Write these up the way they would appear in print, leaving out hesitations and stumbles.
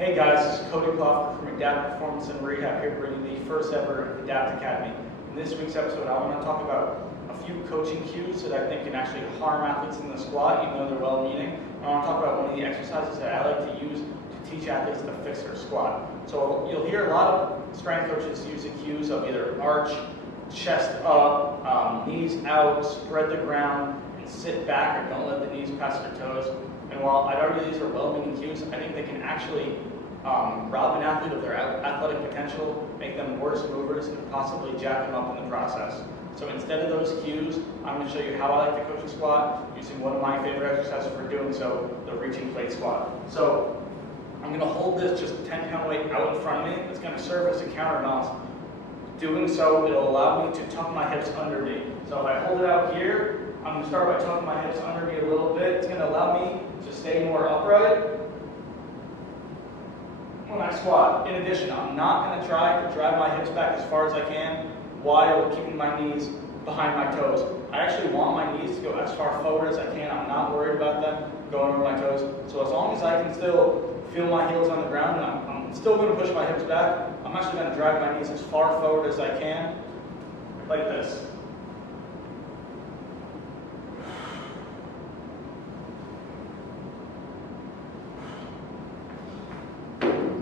Hey guys, this is Cody Clough from Adapt Performance and Rehab here bringing the first ever Adapt Academy. In this week's episode, I want to talk about a few coaching cues that I think can actually harm athletes in the squat, even though they're well-meaning. I want to talk about one of the exercises that I like to use to teach athletes to fix their squat. So you'll hear a lot of strength coaches use the cues of either arch, chest up, knees out, spread the ground, and sit back, or don't let the knees pass their toes. And while I'd argue these are well-meaning cues, I think they can actually rob an athlete of their athletic potential, make them worse movers, and possibly jack them up in the process. So instead of those cues, I'm going to show you how I like to coach a squat using one of my favorite exercises for doing so, the reaching plate squat. So I'm going to hold this just 10-pound weight out in front of me. It's going to serve as a counterbalance. Doing so, it'll allow me to tuck my hips under me. So if I hold it out here, I'm going to start by tucking my hips under me a little bit. It's going to allow me to stay more upright when I squat. In addition, I'm not going to try to drive my hips back as far as I can while keeping my knees behind my toes. I actually want my knees to go as far forward as I can. I'm not worried about them going over my toes. So as long as I can still feel my heels on the ground and I'm still going to push my hips back, I'm actually going to drive my knees as far forward as I can, like this.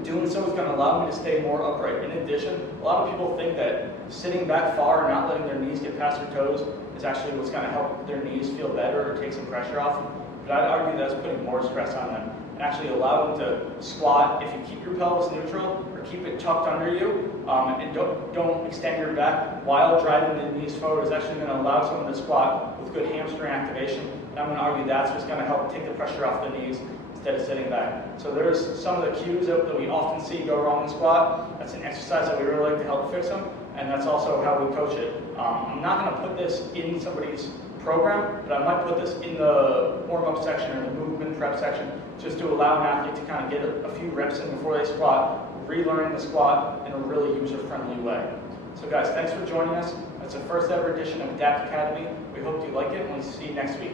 Doing so is going to allow me to stay more upright. In addition, a lot of people think that sitting back far and not letting their knees get past their toes is actually what's going to help their knees feel better or take some pressure off. But I'd argue that's putting more stress on them and actually allow them to squat. If you keep your pelvis neutral or keep it tucked under you and don't extend your back while driving the knees forward, is actually going to allow someone to squat with good hamstring activation. And I'm going to argue that's what's going to help take the pressure off the knees instead of sitting back. So there's some of the cues that we often see go wrong in squat. That's an exercise that we really like to help fix them, and that's also how we coach it. I'm not going to put this in somebody's program, but I might put this in the warm-up section or the movement prep section just to allow an athlete to kind of get a few reps in before they squat, relearning the squat in a really user-friendly way. So guys, thanks for joining us. That's the first ever edition of Adapt Academy. We hope you like it, and we'll see you next week.